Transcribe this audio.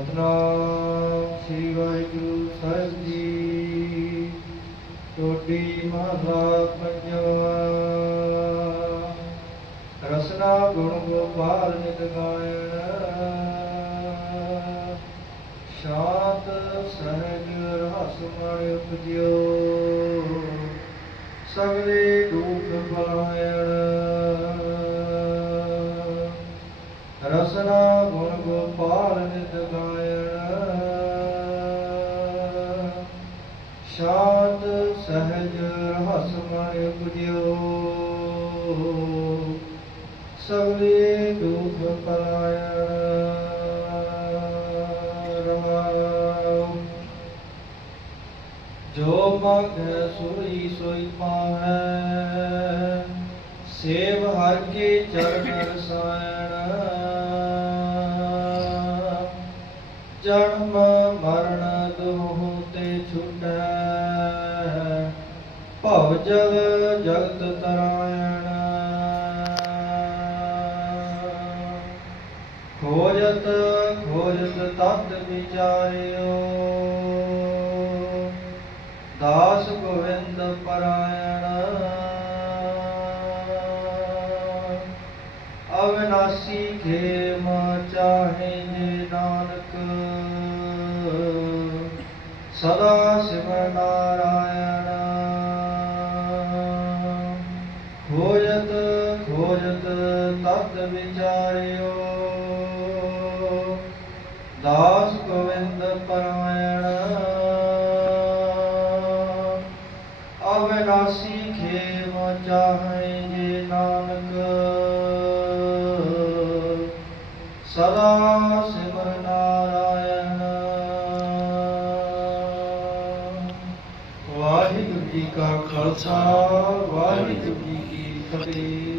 ਸਤਨਾਮ ਸ੍ਰੀ ਵਾਹਿਗੁਰੂ ਸਾਹਿਬ ਜੀ। ਟੋਡੀ ਮਹਲਾ ਪੰਜਵਾ ਰਸਨਾ ਗੁਣ ਗੋਪਾਲ ਨਿਤ ਗਾਇਣ ਸ਼ਾਂਤ ਸਹਿਜ ਰਸ ਮਣ ਉਪਜਿਓ। ਸਗਲੇ ਦੁਖ ਬਲਾਇਣ ਰਸਨਾ ਗੁਣ ਗੋਪਾਲ ਨਿਤ ਗਾਇਣ। ਸ਼ਾਂਤ ਸਹਿਜ ਰਹਸ ਮਨ ਉਪਜਿਓ। ਸਗਲੇ ਦੁਖ ਪਲਾਇਣ ਰਹਾਉ। ਜੋ ਮੰਗੈ ਸੋਈ ਸੋਈ ਪਾਵੈ ਸੇਵ ਹਰ ਕੇ ਚਰਨ ਰਸਾਇਣ। ਜਨਮ ਮਰਨ ਦੋਹ ਤੇ ਛੁਟੈ। ਭਵ ਜਗ ਜਗਤ ਤਰਾਇਣ। ਖੋਜਤ ਖੋਜਤ ਤਤ ਵਿਚਾਰਿਓ। ਦਾਸ ਗੋਵਿੰਦ ਪਰਾਇ ਅਵਨਾਸੀ ਖੇਮ ਚਾਹੇ ਜੇ ਨਾਨਕ। ਸਦਾ ਸਿਵ ਨਾਰਾਇਣ। ਖੋਜਤ ਖੋਜਤ ਤਤ ਵਿਚਾਰਿਓ। ਦਾਸ ਗੋਵਿੰਦ ਪਰਾਇਣ। ਅਵਨਾਸੀ ਖੇਮ ਚਾਹੇ ਸਦਾ ਸਿਮਰ ਨਾਰਾਇਣ। ਵਾਹਿਗੁਰੂ ਜੀ ਕਾ ਖਾਲਸਾ ਵਾਹਿਗੁਰੂ ਜੀ ਕੀ ਫਤਿਹ।